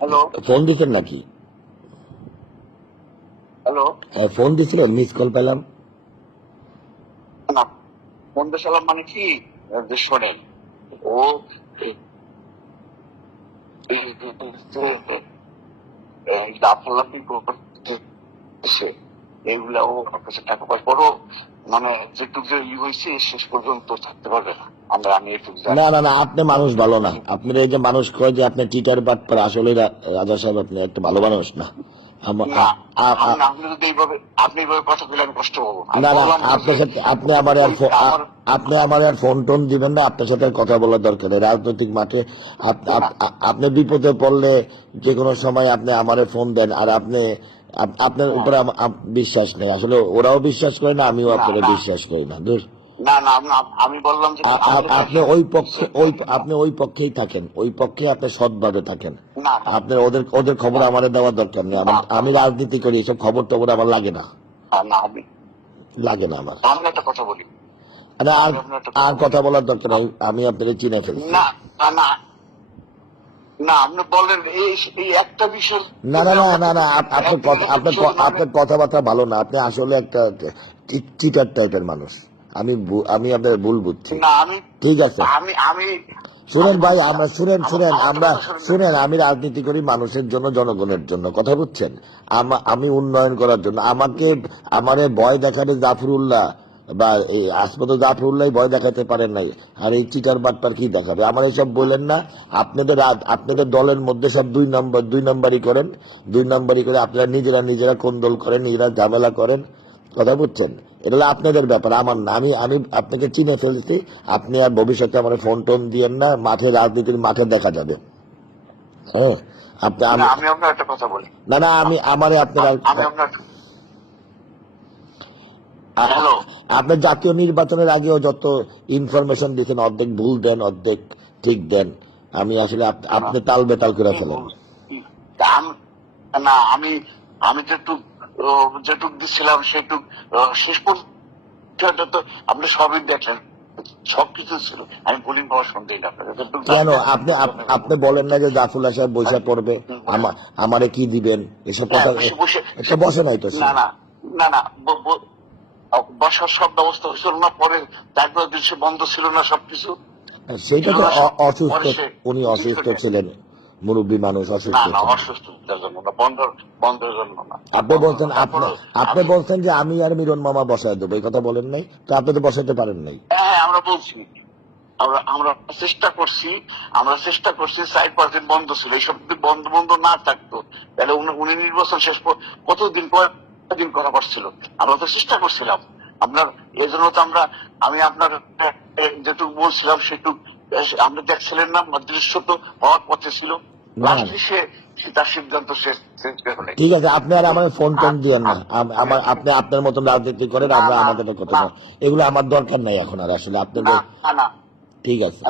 Hello phone দিচ্ছেন নাকি? Hello phone দিছিলেন, মিস কল পেলাম। না বন্ধু সালাম মানে কি যে শোনেন ও লাফালাফি করতেছে এইগুলা ও কাছে টাকা পয়সা পরও মানে যেটুকু যে হয়েছে শেষ পর্যন্ত থাকতে পারবে না। আমি এটুকু জানি। না না না, আপনি মানুষ ভালো না। আপনার এই যে মানুষ কয় যে আপনি টিটার বাটপার, আসলে রাজা সাহেব আপনি একটা ভালো মানুষ না। না আপনি যদি আপনি এইভাবে কথা বলে আমি কষ্ট পাবো। না না, আপনার সাথে আপনি আমার আর ফোন টোন দিবেন না। আপনার সাথে কথা বলার দরকার নেই রাজনৈতিক মাঠে। আপনি বিপদে পড়লে যে কোনো সময় আপনি আমারে ফোন দেন, আর আপনার উপরে বিশ্বাস নেই। আসলে ওরাও বিশ্বাস করে না, আমিও আপনাকে বিশ্বাস করি না। দূর। না না আমি বললাম যে আপনি আপনি ওই পক্ষেই থাকেন, ওই পক্ষে আপনি সৎভাবে থাকেন। আপনার ওদের খবর আমাদের দেওয়ার দরকার নেই। আমি রাজনীতি করি, এসব খবর টবর আমার লাগে না, লাগে না আমার। আমি একটা কথা বলি, আর কথা বলার দরকার নেই, আমি আপনাকে চিনে ফেলছি। না না না আপনি বলেন এই একটা বিষয়। না না না না না, আপনার কথাবার্তা ভালো না। আপনি আসলে একটা চিটার টাইপের মানুষ। আমি আপনার ভুল বুঝছি। ঠিক আছে, শুনেন ভাই, শুনেন, আমি রাজনীতি করি মানুষের জন্য, জনগণের জন্য, কথা বুঝছেন? আমি উন্নয়ন করার জন্য। আমারে ভয় দেখাবে জাফরুল্লাহ বা এই আসমত জাফরুল্লাহ ভয় দেখাতে পারেন নাই, আর এই চিটার বাটপার কি দেখাবে? আমার এসব বললেন না। আপনাদের দলের মধ্যে সব দুই নম্বরই করেন, করে আপনারা নিজেরা কোন্দল করেন, নিজেরা ঝামেলা করেন, কথা বুঝছেন? এটা হলো আপনাদের ব্যাপার, আমার না। আমি আপনাকে চিনে ফেলছি। আপনি আর ভবিষ্যতে আমার ফোন টোন দিয়েন না। রাজনীতির মাঠে দেখা যাবে। হ্যাঁ, আমি আপনার একটা কথা বলি। না না, আপনার জাতীয় নির্বাচনের আগেও যত ইনফরমেশন দিচ্ছেন, অর্ধেক ভুল দেন, অর্ধেক ঠিক দেন। আমি আসলে আপনি তাল বেতাল করে ফেলেন। না আমি যেটুক দিচ্ছিলাম সেটুক শেষ পর্যন্ত আপনি সবই দেখলেন, সবকিছু ছিল। আমি বলি পাওয়ার সন্দেহ না। কেন আপনি বলেন না যে জাফরুল্লাহ সাহেব বৈশা পড়বে, আমারে কি দিবেন, এসব কথা বসে নাই তো? না না না না বসার সব ব্যবস্থা হয়েছিল না, পরে তারপর দৃশ্য বন্ধ ছিল না সবকিছু। সেইটা তো অসুস্থ, উনি অসুস্থ ছিলেন, মুরব্বী মানুষ অসুস্থ। অসুস্থতার জন্য না, বন্ধের জন্য না। আপনি বলছেন যে আমি আর মিরন মামা বসায় দেবো, এই কথা বলেন নাই তো? আপনি তো বসাইতে পারেন নাই। হ্যাঁ আমরা বলছি, আমরা চেষ্টা করছি 5% বন্ধ ছিল। এইসব যদি বন্ধ না থাকতো তাহলে উনি নির্বাচন শেষ কতদিন করা পারছিল। আমরা তো চেষ্টা করছিলাম আপনার, এই জন্য তো আমি আপনার যেটুকু বলছিলাম সেটুকু আপনি দেখছিলেন না, দৃশ্য তো হওয়ার পথে ছিল। তার সিদ্ধান্ত শেষ। ঠিক আছে, আপনি আর আমার ফোন টোন দিয়েন না। আপনি আপনার মতন রাজনীতি করেন, আমরা আমাদের কথা, এগুলো আমার দরকার নাই এখন আর আসলে আপনাদের। ঠিক আছে।